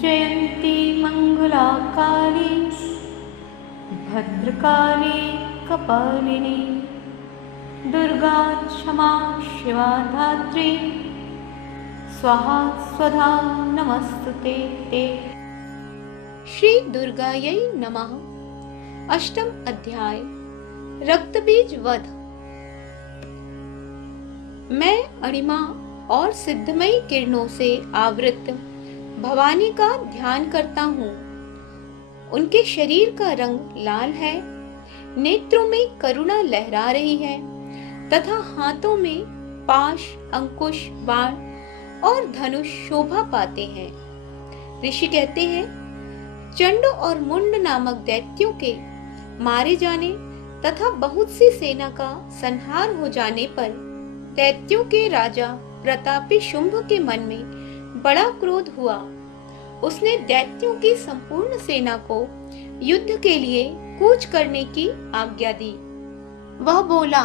जयंती मंगला काली भद्रकाली कपालिनी दुर्गा क्षमा शिवा धात्री स्वाहा स्वधा नमस्तुते ते। श्री दुर्गायै नमः। अष्टम अध्याय रक्तबीज वध। मैं अणिमा और सिद्धमयी किरणों से आवृत भवानी का ध्यान करता हूँ। उनके शरीर का रंग लाल है, नेत्रों में करुणा लहरा रही है तथा हाथों में पाश, अंकुश, बाण और धनुष शोभा पाते हैं। ऋषि कहते हैं, चंड और मुंड नामक दैत्यों के मारे जाने तथा बहुत सी सेना का संहार हो जाने पर दैत्यों के राजा प्रतापी शुंभ के मन में बड़ा क्रोध हुआ। उसने दैत्यों की संपूर्ण सेना को युद्ध के लिए कूच करने की आज्ञा दी। वह बोला,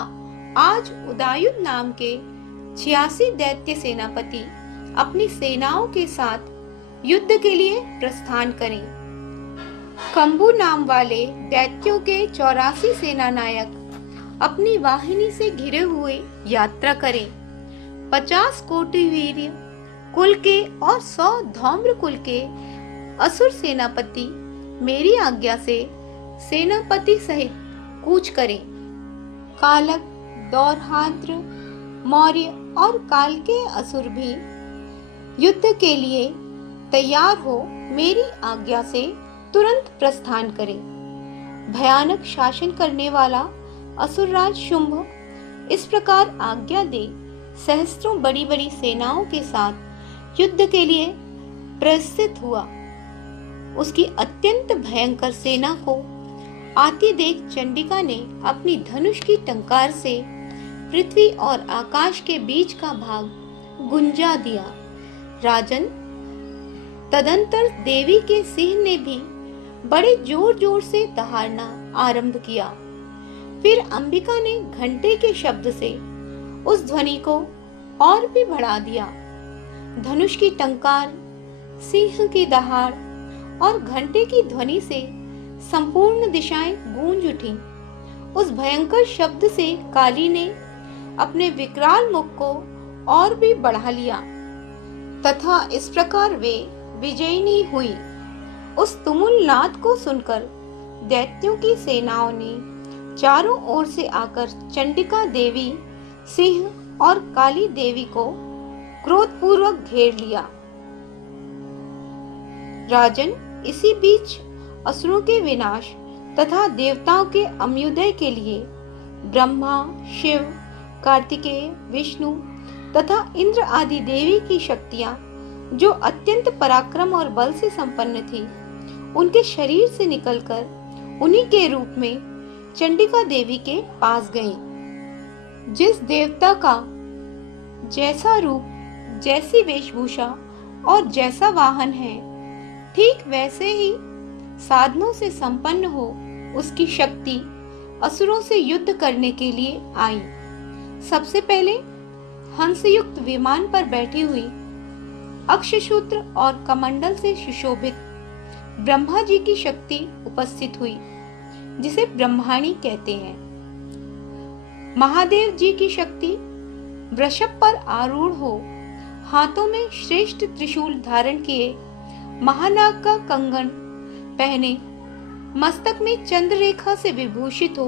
आज उदायुध नाम के 86 दैत्य सेनापति अपनी सेनाओं के साथ युद्ध के लिए प्रस्थान करें। कंबू नाम वाले दैत्यों के 84 सेना नायक अपनी वाहिनी से घिरे हुए यात्रा करें। 50 कोटि वीर्य कुल के और 100 धौम्र कुल के असुर सेनापति मेरी आज्ञा से सेनापति सहित कूच करें। कालक, दौर्हाद्र, मौर्य और काल के असुर भी युद्ध के लिए तैयार हो मेरी आज्ञा से तुरंत प्रस्थान करें। भयानक शासन करने वाला असुरराज शुंभ इस प्रकार आज्ञा दे सहस्त्रों बड़ी बड़ी सेनाओं के साथ युद्ध के लिए प्रस्थित हुआ। उसकी अत्यंत भयंकर सेना को आती देख चंडिका ने अपनी धनुष की टंकार से पृथ्वी और आकाश के बीच का भाग गुंजा दिया। राजन, तदंतर देवी के सिंह ने भी बड़े जोर जोर से दहाड़ना आरंभ किया। फिर अंबिका ने घंटे के शब्द से उस ध्वनि को और भी बढ़ा दिया। धनुष की टंकार, सिंह की दहाड़ और घंटे की ध्वनि से संपूर्ण दिशाएं गूंज उठी। उस भयंकर शब्द से काली ने अपने विकराल मुख को और भी बढ़ा लिया तथा इस प्रकार वे विजयिनी हुई। उस तुमुल नाद को सुनकर दैत्यों की सेनाओं ने चारों ओर से आकर चंडिका देवी, सिंह और काली देवी को क्रोधपूर्वक घेर लिया। राजन, इसी बीच असुरों के विनाश तथा देवताओं के अम्युदय के लिए ब्रह्मा, शिव, कार्तिकेय, विष्णु तथा इंद्र आदि देवी की शक्तियां, जो अत्यंत पराक्रम और बल से संपन्न थी, उनके शरीर से निकलकर उन्हीं के रूप में चंडिका देवी के पास गईं। जिस देवता का जैसा रूप, जैसी वेशभूषा और जैसा वाहन है, ठीक वैसे ही साधनों से संपन्न हो उसकी शक्ति असुरों से युद्ध करने के लिए आई। सबसे पहले हंसयुक्त विमान पर बैठी हुई, अक्षसूत्र और कमंडल से सुशोभित ब्रह्मा जी की शक्ति उपस्थित हुई, जिसे ब्रह्माणी कहते हैं। महादेव जी की शक्ति वृषभ पर आरूढ़ हो, हाथों में श्रेष्ठ त्रिशूल धारण किए, महानाग का कंगन पहने, मस्तक में चंद्ररेखा से विभूषित हो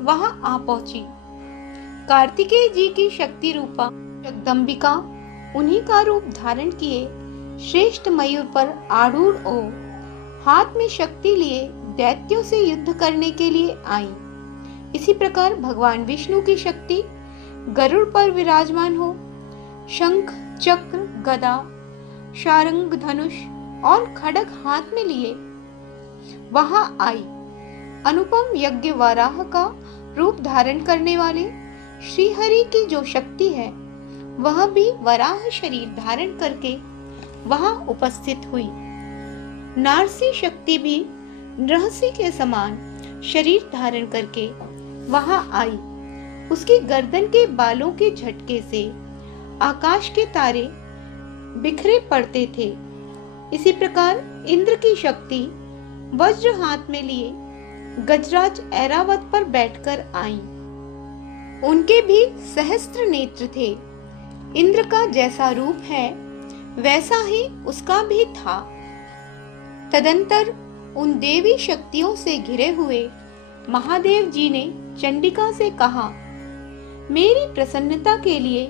वहां आ पहुंची। कार्तिकेय जी की शक्ति रूपा जगदम्बिका उन्हीं का रूप धारण किए श्रेष्ठ मयूर पर आरूढ़ हो, हाथ में शक्ति लिए दैत्यों से युद्ध करने के लिए आई। इसी प्रकार भगवान विष्णु की शक्ति गरुड़ पर विराजमान हो, शंख, चक्र, गदा, शारंग, धनुष और खड्ग हाथ में लिए वहां आई। अनुपम यज्ञ वराह का रूप धारण करने वाले श्री हरि की जो शक्ति है, वह भी वराह शरीर धारण करके वहां उपस्थित हुई। नारसी शक्ति भी नरसी के समान शरीर धारण करके वहां आई। उसकी गर्दन के बालों के झटके से आकाश के तारे बिखरे पड़ते थे। इसी प्रकार इंद्र की शक्ति वज्र हाथ में लिए गजराज ऐरावत पर बैठकर आई। उनके भी सहस्त्र नेत्र थे। इंद्र का जैसा रूप है वैसा ही उसका भी था। तदंतर उन देवी शक्तियों से घिरे हुए महादेव जी ने चंडिका से कहा, मेरी प्रसन्नता के लिए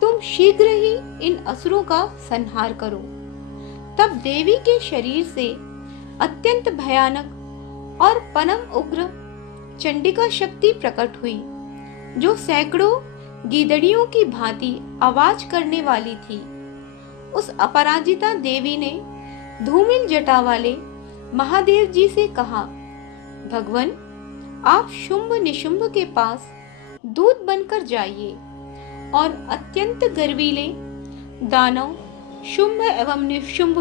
तुम शीघ्र ही इन असुरों का संहार करो। तब देवी के शरीर से अत्यंत भयानक और परम उग्र चंडिका शक्ति प्रकट हुई, जो सैकड़ों गीदड़ियों की भांति आवाज करने वाली थी। उस अपराजिता देवी ने धूमिल जटा वाले महादेव जी से कहा, भगवान, आप शुंभ निशुंभ के पास दूत बनकर जाइए और अत्यंत गर्वीले दानव शुंभ एवं निशुंभ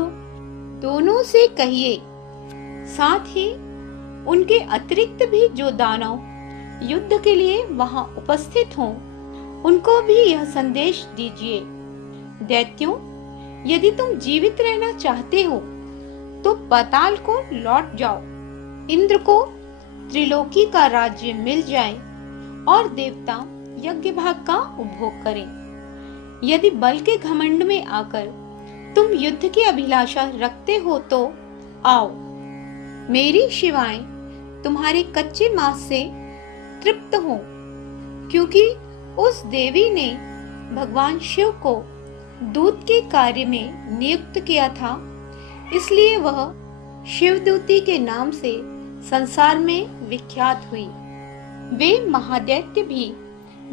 दोनों से कहिए, साथ ही उनके अतिरिक्त भी जो दानव युद्ध के लिए वहां उपस्थित हों, उनको भी यह संदेश दीजिए, दैत्यों, यदि तुम जीवित रहना चाहते हो तो पाताल को लौट जाओ। इंद्र को त्रिलोकी का राज्य मिल जाए और देवता यज्ञ भाग का उपभोग करें। यदि बल के घमंड में आकर तुम युद्ध की अभिलाषा रखते हो तो आओ, मेरी शिवाएं तुम्हारे कच्चे मांस से तृप्त हो, क्योंकि उस देवी ने भगवान शिव को दूत के कार्य में नियुक्त किया था, इसलिए वह शिवदूती के नाम से संसार में विख्यात हुई। वे महादैत्य भी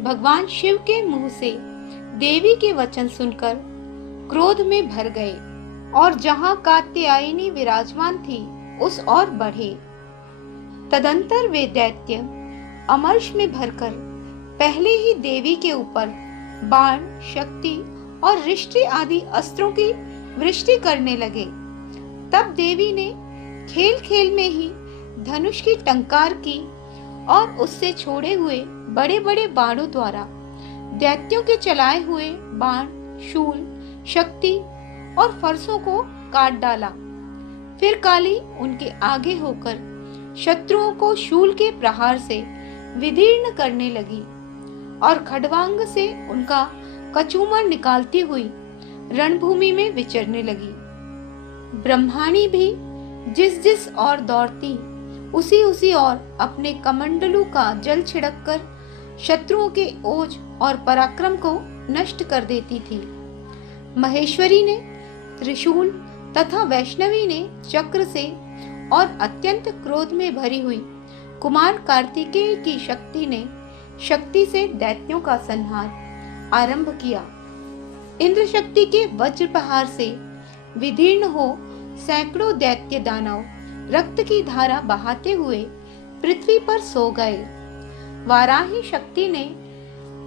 भगवान शिव के मुंह से देवी के वचन सुनकर क्रोध में भर गए और जहां कात्यायनी विराजमान थी उस ओर बढ़े। तदंतर वे दैत्य अमर्ष में भरकर पहले ही देवी के ऊपर बाण, शक्ति और रिष्टि आदि अस्त्रों की वृष्टि करने लगे। तब देवी ने खेल खेल में ही धनुष की टंकार की और उससे छोड़े हुए बड़े बड़े बाणों द्वारा दैत्यों के चलाए हुए बाण, शूल, शक्ति और फरसों को काट डाला। फिर काली उनके आगे होकर शत्रुओं को शूल के प्रहार से विदीर्ण करने लगी और खड्वांग से उनका कचूमर निकालती हुई रणभूमि में विचरने लगी। ब्रह्माणी भी जिस जिस ओर दौड़ती उसी उसी ओर अपने कमंडलू का जल छिड़ककर शत्रुओं के ओज और पराक्रम को नष्ट कर देती थी। महेश्वरी ने त्रिशूल तथा वैष्णवी ने चक्र से और अत्यंत क्रोध में भरी हुई कुमार कार्तिकेय की शक्ति से दैत्यों का संहार आरंभ किया। इंद्र शक्ति के वज्र प्रहार से विदीर्ण हो सैकड़ों दैत्य दानव रक्त की धारा बहाते हुए पृथ्वी पर सो गए। वाराही शक्ति ने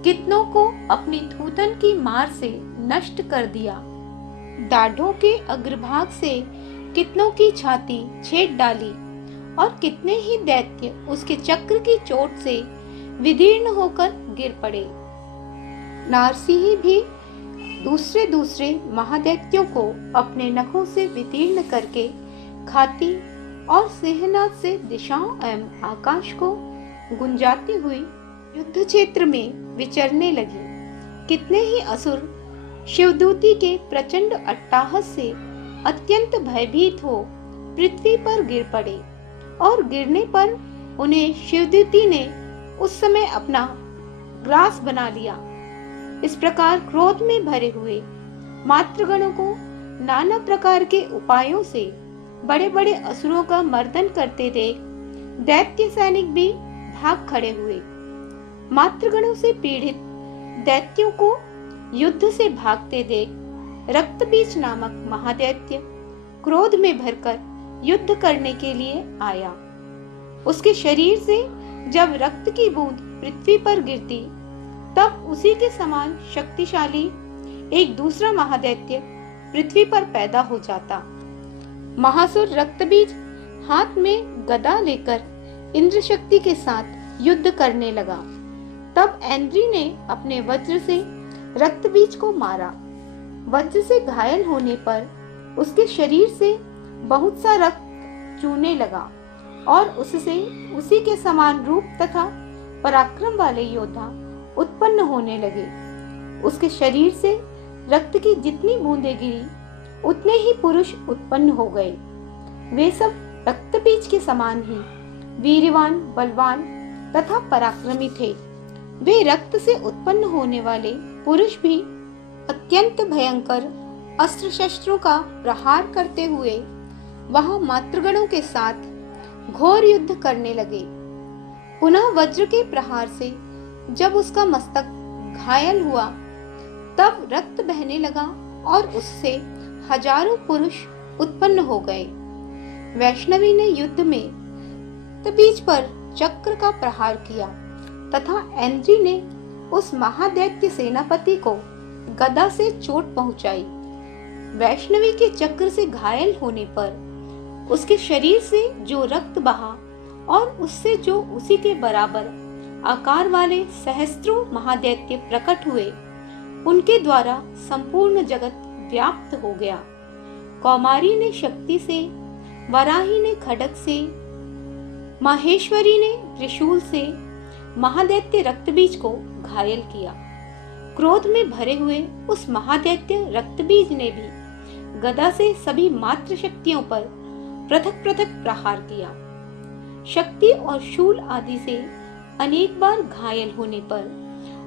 कितनों को अपनी थूथन की मार से नष्ट कर दिया। दाढ़ों के अग्रभाग से कितनों की छाती छेद डाली और कितने ही दैत्य उसके चक्र की चोट से विदीर्ण होकर गिर पड़े। नारसिंह भी दूसरे महादैत्यों को अपने नखों से विदीर्ण करके खाती और सिंहनाद से दिशाओं एवं आकाश को गुंजाती हुई युद्ध क्षेत्र में विचरने लगी। कितने ही असुर शिवदूती के प्रचंड अट्टाहस से अत्यंत भयभीत हो पृथ्वी पर गिर पड़े और गिरने पर उन्हें शिवदूती ने उस समय अपना ग्रास बना लिया। इस प्रकार क्रोध में भरे हुए मातृगणों को नाना प्रकार के उपायों से बड़े बड़े असुरों का मर्दन करते देख दैत्य सैनिक भी भाग खड़े हुए। मातृगणों से पीड़ित दैत्यों को युद्ध से भागते देख रक्तबीज नामक महादैत्य क्रोध में भरकर युद्ध करने के लिए आया। उसके शरीर से जब रक्त की बूंद पृथ्वी पर गिरती तब उसी के समान शक्तिशाली एक दूसरा महादैत्य पृथ्वी पर पैदा हो जाता। महासुर रक्तबीज हाथ में गदा लेकर इंद्र शक्ति के साथ युद्ध करने लगा। तब ऐन्द्री ने अपने वज्र से रक्तबीज को मारा। वज्र से घायल होने पर उसके शरीर से बहुत सा रक्त चूने लगा और उससे उसी के समान रूप तथा पराक्रम वाले योद्धा उत्पन्न होने लगे। उसके शरीर से रक्त की जितनी बूंदें गिरी उतने ही पुरुष उत्पन्न हो गए। वे सब रक्तबीज के समान ही वीरवान, बलवान तथा पराक्रमी थे। वे रक्त से उत्पन्न होने वाले पुरुष भी अत्यंत भयंकर अस्त्र शस्त्रों का प्रहार करते हुए वहां मातृगणों के साथ घोर युद्ध करने लगे। पुनः वज्र के प्रहार से जब उसका मस्तक घायल हुआ तब रक्त बहने लगा और उससे हजारों पुरुष उत्पन्न हो गए। वैष्णवी ने युद्ध में रक्तबीज पर चक्र का प्रहार किया तथा ऐन्द्री ने उस महादैत्य सेनापति को गदा से चोट पहुंचाई। वैष्णवी के चक्र से घायल होने पर उसके शरीर से जो रक्त बहा और उससे जो उसी के बराबर आकार वाले सहस्त्रों महादैत्य प्रकट हुए, उनके द्वारा संपूर्ण जगत व्याप्त हो गया। कौमारी ने शक्ति से, वराही ने खड्ग से, माहेश्वरी ने त्रिशूल से महादैत्य रक्तबीज को घायल किया। क्रोध में भरे हुए उस महादैत्य रक्तबीज ने भी गदा से सभी मात्र शक्तियों पर पृथक पृथक प्रहार किया। शक्ति और शूल आदि से अनेक बार घायल होने पर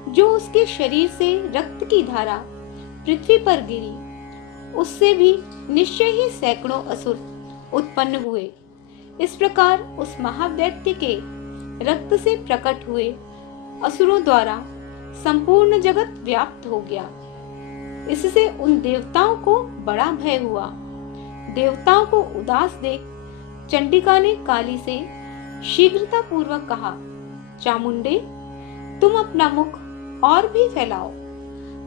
जो उसके शरीर से रक्त की धारा पृथ्वी पर गिरी, उससे भी निश्चय ही सैकड़ों असुर उत्पन्न हुए। इस प्रकार उस महादैत्य के रक्त से प्रकट हुए असुरों द्वारा संपूर्ण जगत व्याप्त हो गया। इससे उन देवताओं को बड़ा भय हुआ। देवताओं को उदास देख चंडिका ने काली से शीघ्रता पूर्वक कहा, चामुंडे, तुम अपना मुख और भी फैलाओ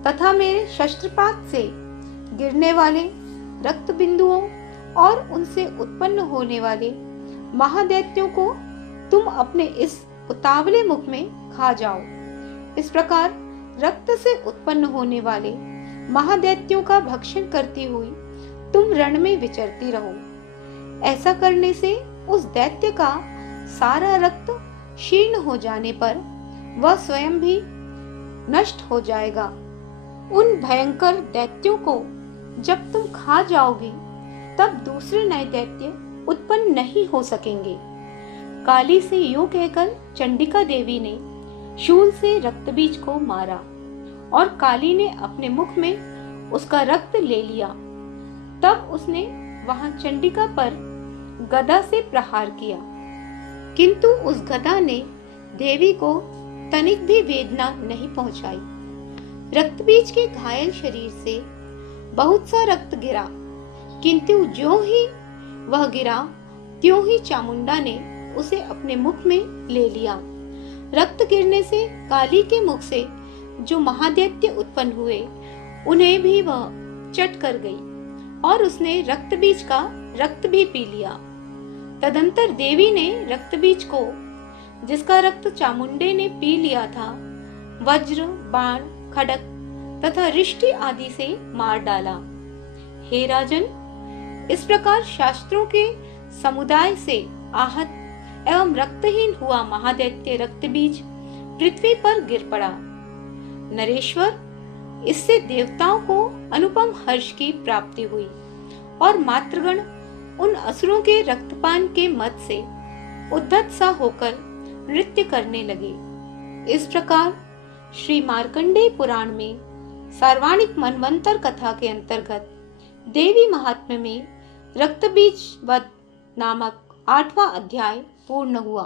तथा मेरे शस्त्रपात से गिरने वाले रक्त बिंदुओं और उनसे उत्पन्न होने वाले महादैत्यों को तुम अपने इस उतावले मुख में खा जाओ। इस प्रकार रक्त से उत्पन्न होने वाले महादैत्यों का भक्षण करती हुई तुम रण में विचरती रहो। ऐसा करने से उस दैत्य का सारा रक्त क्षीण हो जाने पर वह स्वयं भी नष्ट हो जाएगा। उन भयंकर दैत्यों को जब तुम खा जाओगी तब दूसरे नए दैत्य उत्पन्न नहीं हो सकेंगे। काली से यूं कहकर चंडिका देवी ने शूल से रक्तबीज को मारा और काली ने अपने मुख में उसका रक्त ले लिया। तब उसने वहां चंडिका पर गदा से प्रहार किया, किंतु उस गदा ने देवी को तनिक भी वेदना नहीं पहुंचाई। रक्तबीज के घायल शरीर से बहुत सा रक्त गिरा, किंतु ज्यों ही वह गिरा त्यों ही चामुंडा ने उसे अपने मुख में ले लिया। रक्त गिरने से काली के मुख से जो महादैत्य उत्पन्न हुए, उन्हें भी वह चट कर गई और उसने रक्तबीज का रक्त भी पी लिया। तदंतर देवी ने रक्तबीज को, जिसका रक्त चामुंडे ने पी लिया था, वज्र, बाण, खड्ग तथा रिष्टि आदि से मार डाला। हे राजन, इस प्रकार शास्त्रों के समुदाय से आहत एवं रक्तहीन हुआ महादैत्य रक्तबीज पृथ्वी पर गिर पड़ा। नरेश्वर, इससे देवताओं को अनुपम हर्ष की प्राप्ति हुई और मातृगण उन असुरों के रक्तपान के मद से उद्धत सा होकर नृत्य करने लगे। इस प्रकार श्री मार्कंडेय पुराण में सार्वणिक मनवंतर कथा के अंतर्गत देवी महात्म्य में रक्तबीज वध नामक 8वां अध्याय पूर्ण हुआ।